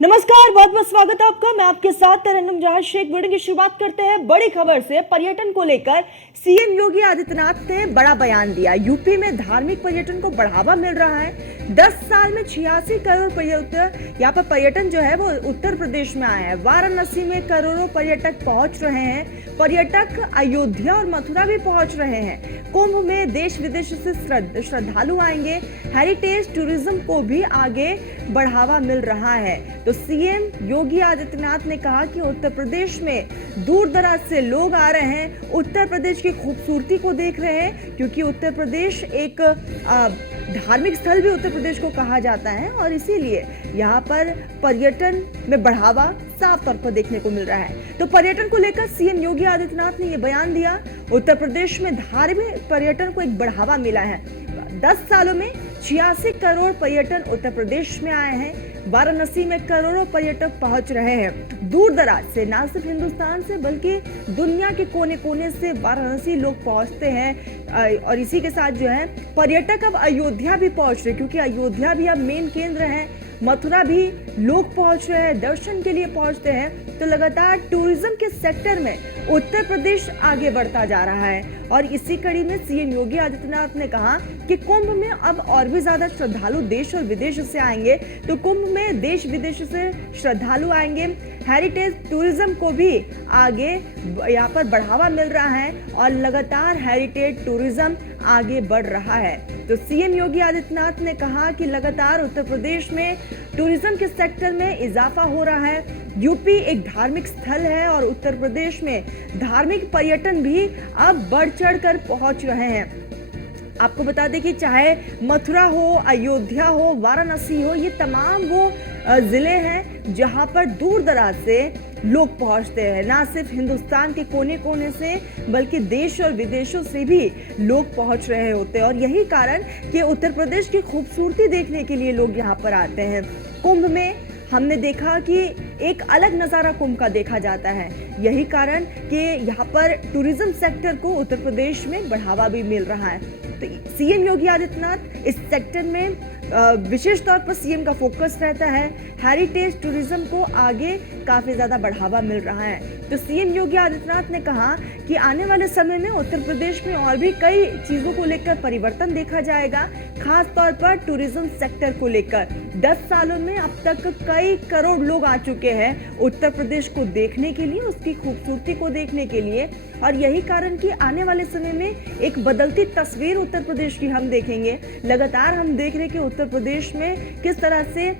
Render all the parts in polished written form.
नमस्कार, बहुत बहुत स्वागत है आपका। मैं आपके साथ तरन्नुम जहां शेख। वीडियो की शुरुआत करते हैं बड़ी खबर से। पर्यटन को लेकर सीएम योगी आदित्यनाथ ने बड़ा बयान दिया। यूपी में धार्मिक पर्यटन को बढ़ावा मिल रहा है। 10 साल में 86 करोड़ पर्यटक यहाँ पर पर्यटन जो है वो उत्तर प्रदेश में आया है। वाराणसी में करोड़ों पर्यटक पहुंच रहे हैं। पर्यटक अयोध्या और मथुरा भी पहुंच रहे हैं। कुंभ में देश विदेश से श्रद्धालु आएंगे। हेरिटेज टूरिज्म को भी आगे बढ़ावा मिल रहा है। तो सीएम योगी आदित्यनाथ ने कहा कि उत्तर प्रदेश में दूर दराज से लोग आ रहे हैं, उत्तर प्रदेश की खूबसूरती को देख रहे हैं, क्योंकि उत्तर प्रदेश एक धार्मिक स्थल भी उत्तर प्रदेश को कहा जाता है और इसीलिए यहाँ पर पर्यटन में बढ़ावा साफ तौर पर देखने को मिल रहा है। तो पर्यटन को लेकर सीएम योगी आदित्यनाथ ने यह बयान दिया। उत्तर प्रदेश में धार्मिक पर्यटन को एक बढ़ावा मिला है। 10 सालों में 86 करोड़ पर्यटन उत्तर प्रदेश में आए हैं। वाराणसी में करोड़ों पर्यटक पहुंच रहे हैं। दूर दराज से, ना सिर्फ हिंदुस्तान से बल्कि दुनिया के कोने कोने से वाराणसी लोग पहुंचते हैं। और इसी के साथ जो है पर्यटक अब अयोध्या भी पहुंच रहे हैं, क्योंकि अयोध्या भी अब मेन केंद्र है। मथुरा भी लोग पहुंच रहे हैं, दर्शन के लिए पहुंचते हैं। तो लगातार टूरिज्म के सेक्टर में उत्तर प्रदेश आगे बढ़ता जा रहा है। और इसी कड़ी में सीएम योगी आदित्यनाथ ने कहा कि कुंभ में अब और भी ज्यादा श्रद्धालु देश और विदेश से आएंगे। तो कुंभ में देश विदेश से श्रद्धालु आएंगे। हेरिटेज टूरिज्म को भी आगे यहाँ पर बढ़ावा मिल रहा है और लगातार हेरिटेज टूरिज्म आगे बढ़ रहा है। तो सीएम योगी आदित्यनाथ ने कहा कि लगातार उत्तर प्रदेश में टूरिज्म के सेक्टर में इजाफा हो रहा है। यूपी एक धार्मिक स्थल है और उत्तर प्रदेश में धार्मिक पर्यटन भी अब बढ़ चढ़ कर पहुंच रहे हैं। आपको बता दें कि चाहे मथुरा हो, अयोध्या हो, वाराणसी हो, ये तमाम वो जिले हैं जहां पर दूर दराज से लोग पहुंचते हैं। ना सिर्फ हिंदुस्तान के कोने कोने से बल्कि देश और विदेशों से भी लोग पहुंच रहे होते हैं। और यही कारण कि उत्तर प्रदेश की खूबसूरती देखने के लिए लोग यहाँ पर आते हैं। कुंभ में हमने देखा कि एक अलग नज़ारा कुंभ का देखा जाता है। यही कारण कि यहाँ पर टूरिज्म सेक्टर को उत्तर प्रदेश में बढ़ावा भी मिल रहा है। तो सीएम योगी आदित्यनाथ इस सेक्टर में विशेष तौर पर सीएम का फोकस रहता है। हेरिटेज टूरिज्म को आगे काफी ज्यादा बढ़ावा मिल रहा है। तो सीएम योगी आदित्यनाथ ने कहा कि आने वाले समय में उत्तर प्रदेश में और भी कई चीजों को लेकर परिवर्तन देखा जाएगा, खास तौर पर टूरिज्म सेक्टर को लेकर। 10 सालों में अब तक कई करोड़ लोग आ चुके हैं उत्तर प्रदेश को देखने के लिए, उसकी खूबसूरती को देखने के लिए। और यही कारण कि आने वाले समय में एक बदलती तस्वीर उत्तर प्रदेश की हम देखेंगे। लगातार हम देख रहे हैं कि उत्तर प्रदेश में किस तरह से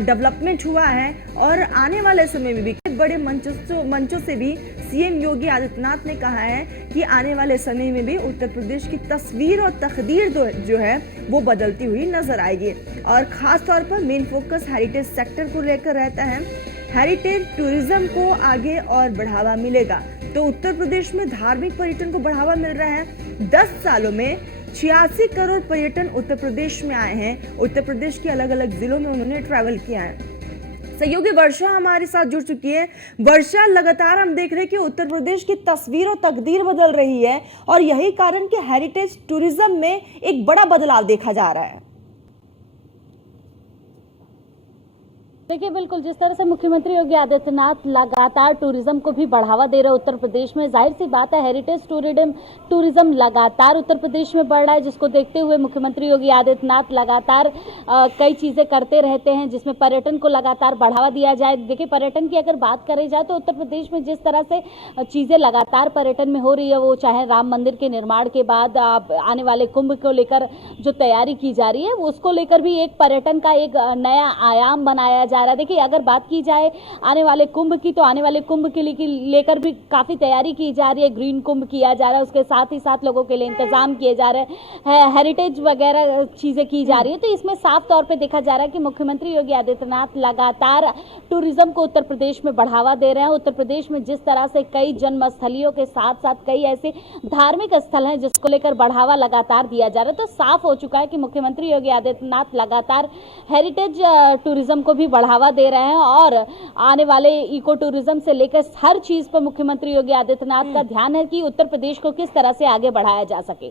डेवलपमेंट हुआ है और आने वाले समय में भी बड़े मंचों से भी सीएम योगी आदित्यनाथ ने कहा है कि आने वाले समय में भी उत्तर प्रदेश की तस्वीर और तकदीर जो है वो बदलती हुई नजर आएगी। और खास तौर पर मेन फोकस हेरिटेज सेक्टर को लेकर रहता है। हेरिटेज टूरिज्म को आगे और बढ़ावा मिलेगा। तो उत्तर प्रदेश में धार्मिक पर्यटन को बढ़ावा मिल रहा है। 10 सालों में 86 करोड़ पर्यटन उत्तर प्रदेश में आए हैं। उत्तर प्रदेश के अलग अलग जिलों में उन्होंने ट्रैवल किया है। सहयोगी वर्षा हमारे साथ जुड़ चुकी है। वर्षा, लगातार हम देख रहे हैं कि उत्तर प्रदेश की तस्वीर और तकदीर बदल रही है और यही कारण कि हेरिटेज टूरिज्म में एक बड़ा बदलाव देखा जा रहा है। देखिए, बिल्कुल जिस तरह से मुख्यमंत्री योगी आदित्यनाथ लगातार टूरिज्म को भी बढ़ावा दे रहे हैं उत्तर प्रदेश में, जाहिर सी बात है हेरिटेज टूरिज्म लगातार उत्तर प्रदेश में बढ़ रहा है, जिसको देखते हुए मुख्यमंत्री योगी आदित्यनाथ लगातार कई चीज़ें करते रहते हैं जिसमें पर्यटन को लगातार बढ़ावा दिया जाए। देखिए, पर्यटन की अगर बात करी जाए तो उत्तर प्रदेश में जिस तरह से चीज़ें लगातार पर्यटन में हो रही है, वो चाहे राम मंदिर के निर्माण के बाद आने वाले कुंभ को लेकर जो तैयारी की जा रही है, उसको लेकर भी एक पर्यटन का एक नया आयाम बनाया जा रहा है। देखिए, अगर बात की जाए आने वाले कुंभ की, तो आने वाले कुंभ के लेकर भी काफी तैयारी की जा रही है। ग्रीन कुंभ किया जा रहा है, उसके साथ ही साथ लोगों के लिए इंतजाम किए जा रहे हैं, हेरिटेज वगैरह चीजें की जा रही है। तो इसमें साफ तौर पे देखा जा रहा है कि मुख्यमंत्री योगी आदित्यनाथ लगातार टूरिज्म को उत्तर प्रदेश में बढ़ावा दे रहे हैं। उत्तर प्रदेश में जिस तरह से कई जन्मस्थलियों के साथ साथ कई ऐसे धार्मिक स्थल हैं जिसको लेकर बढ़ावा लगातार दिया जा रहा है, तो साफ हो चुका है कि मुख्यमंत्री योगी आदित्यनाथ लगातार हेरिटेज टूरिज्म को भी बढ़ावा दे रहे हैं और आने वाले इको टूरिज्म से लेकर हर चीज पर मुख्यमंत्री योगी आदित्यनाथ का ध्यान है कि उत्तर प्रदेश को किस तरह से आगे बढ़ाया जा सके।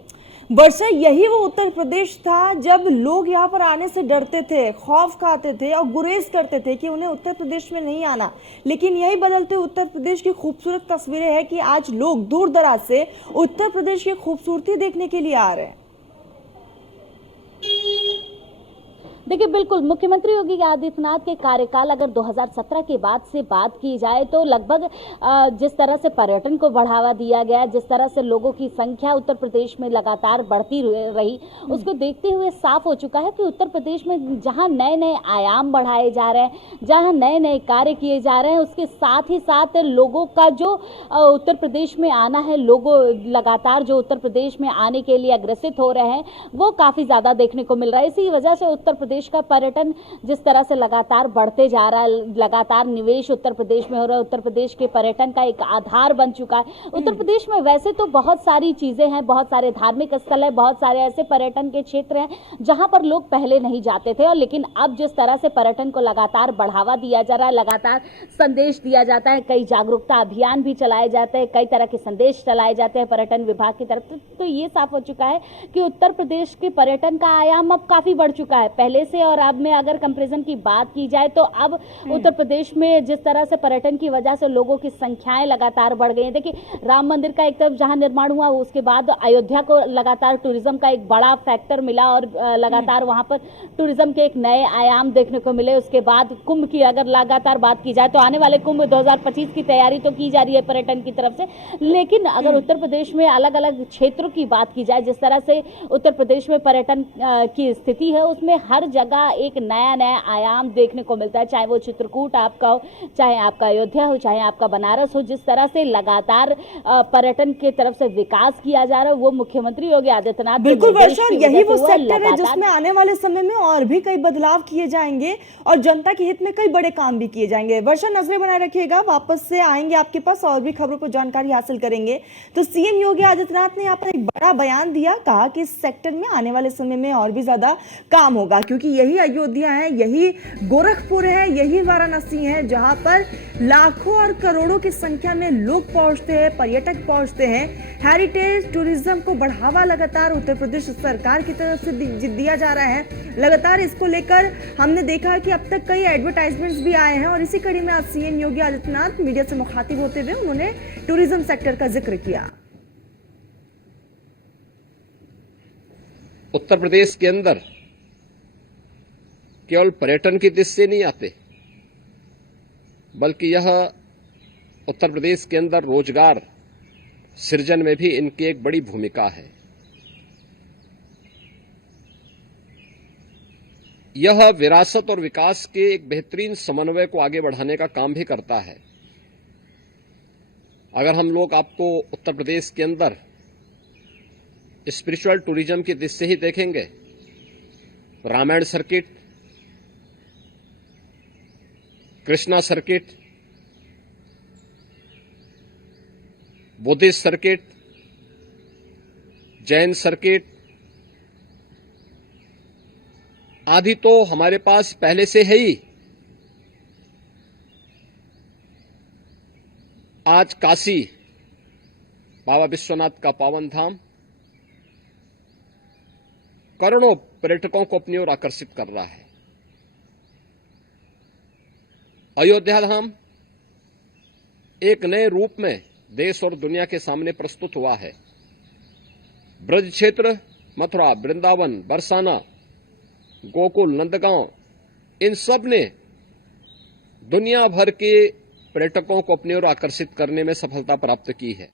वर्षा, यही वो उत्तर प्रदेश था जब लोग यहाँ पर आने से डरते थे, खौफ खाते थे और गुरेज करते थे कि उन्हें उत्तर प्रदेश में नहीं आना। लेकिन यही बदलते उत्तर प्रदेश की खूबसूरत तस्वीरें हैं कि आज लोग दूर दराज से उत्तर प्रदेश की खूबसूरती देखने के लिए आ रहे हैं। देखिए, बिल्कुल मुख्यमंत्री योगी आदित्यनाथ के कार्यकाल अगर 2017 के बाद से बात की जाए तो लगभग जिस तरह से पर्यटन को बढ़ावा दिया गया, जिस तरह से लोगों की संख्या उत्तर प्रदेश में लगातार बढ़ती रही, उसको देखते हुए साफ हो चुका है कि उत्तर प्रदेश में जहां नए नए आयाम बढ़ाए जा रहे हैं, जहां नए नए कार्य किए जा रहे हैं, उसके साथ ही साथ लोगों का जो उत्तर प्रदेश में आना है, लोगों लगातार जो उत्तर प्रदेश में आने के लिए अग्रसित हो रहे हैं, वो काफी ज्यादा देखने को मिल रहा है। इसी वजह से उत्तर प्रदेश का पर्यटन जिस तरह से लगातार बढ़ते जा रहा है, लगातार निवेश उत्तर प्रदेश में हो रहा है, उत्तर प्रदेश के पर्यटन का एक आधार बन चुका है। उत्तर प्रदेश में वैसे तो बहुत सारी चीजें हैं, बहुत सारे धार्मिक स्थल है, बहुत सारे ऐसे पर्यटन के क्षेत्र हैं जहां पर लोग पहले नहीं जाते थे, और लेकिन अब जिस तरह से पर्यटन को लगातार बढ़ावा दिया जा रहा है, लगातार संदेश दिया जाता है, कई जागरूकता अभियान भी चलाए जाते हैं, कई तरह के संदेश चलाए जाते हैं पर्यटन विभाग की तरफ से, तो ये साफ हो चुका है कि उत्तर प्रदेश के पर्यटन का आयाम अब काफी बढ़ चुका है पहले से और अब में। अगर कंपैरिजन की बात की जाए तो अब उत्तर प्रदेश में जिस तरह से पर्यटन की वजह से लोगों की संख्याएं लगातार बढ़ गई हैं। देखिए, राम मंदिर का एक तरफ जहां निर्माण हुआ, उसके बाद अयोध्या को लगातार टूरिज्म का एक बड़ा फैक्टर मिला और लगातार वहां पर टूरिज्म के एक नए आयाम देखने को मिले। उसके बाद कुंभ की अगर लगातार बात की जाए तो आने वाले कुंभ 2025 की तैयारी तो की जा रही है पर्यटन की तरफ से, लेकिन अगर उत्तर प्रदेश में अलग अलग क्षेत्रों की बात की जाए, जिस तरह से उत्तर प्रदेश में पर्यटन की स्थिति है, उसमें हर जगह एक नया नया आयाम देखने को मिलता है, चाहे वो चित्रकूट आपका हो, चाहे आपका अयोध्या हो, चाहे आपका बनारस हो। जिस तरह से लगातार पर्यटन की तरफ से विकास किया जा रहा है, वो मुख्यमंत्री योगी आदित्यनाथ बिल्कुल वर्षा, यही वो सेक्टर है जिसमें आने वाले समय में और भी कई बदलाव किए जाएंगे और जनता के हित में कई बड़े काम भी किए जाएंगे। वर्षा, नजरें बनाए रखिएगा, वापस से आएंगे आपके पास और भी खबरों पर जानकारी हासिल करेंगे। तो सीएम योगी आदित्यनाथ ने यहाँ पर एक बड़ा बयान दिया, कहा कि इस सेक्टर में आने वाले समय में और भी ज्यादा काम होगा, क्योंकि यही अयोध्या है, यही गोरखपुर है, यही वाराणसी है, जहां पर लाखों और करोड़ों की संख्या में लोग पहुंचते हैं, पर्यटक पहुंचते हैं। हेरिटेज टूरिज्म को बढ़ावा लगातार उत्तर प्रदेश सरकार की तरफ से दिया जा रहा है। लगातार इसको लेकर हमने देखा कि अब तक कई एडवर्टाइजमेंट्स भी आए हैं और इसी कड़ी में आज सीएम योगी आदित्यनाथ मीडिया से मुखातिब होते हुए उन्होंने टूरिज्म सेक्टर का जिक्र किया। उत्तर प्रदेश के अंदर केवल पर्यटन की दृष्टि से नहीं आते, बल्कि यह उत्तर प्रदेश के अंदर रोजगार सृजन में भी इनकी एक बड़ी भूमिका है। यह विरासत और विकास के एक बेहतरीन समन्वय को आगे बढ़ाने का काम भी करता है। अगर हम लोग आपको उत्तर प्रदेश के अंदर स्पिरिचुअल टूरिज्म की दृष्टि से ही देखेंगे, Ramayana circuit, Krishna circuit, Buddhist circuit, Jain circuit आदि तो हमारे पास पहले से है ही। आज काशी, बाबा विश्वनाथ का पावन धाम, करोड़ों पर्यटकों को अपनी ओर आकर्षित कर रहा है। अयोध्या धाम एक नए रूप में देश और दुनिया के सामने प्रस्तुत हुआ है। ब्रज क्षेत्र, मथुरा, वृंदावन, बरसाना, गोकुल, नंदगांव, इन सब ने दुनिया भर के पर्यटकों को अपनी ओर आकर्षित करने में सफलता प्राप्त की है।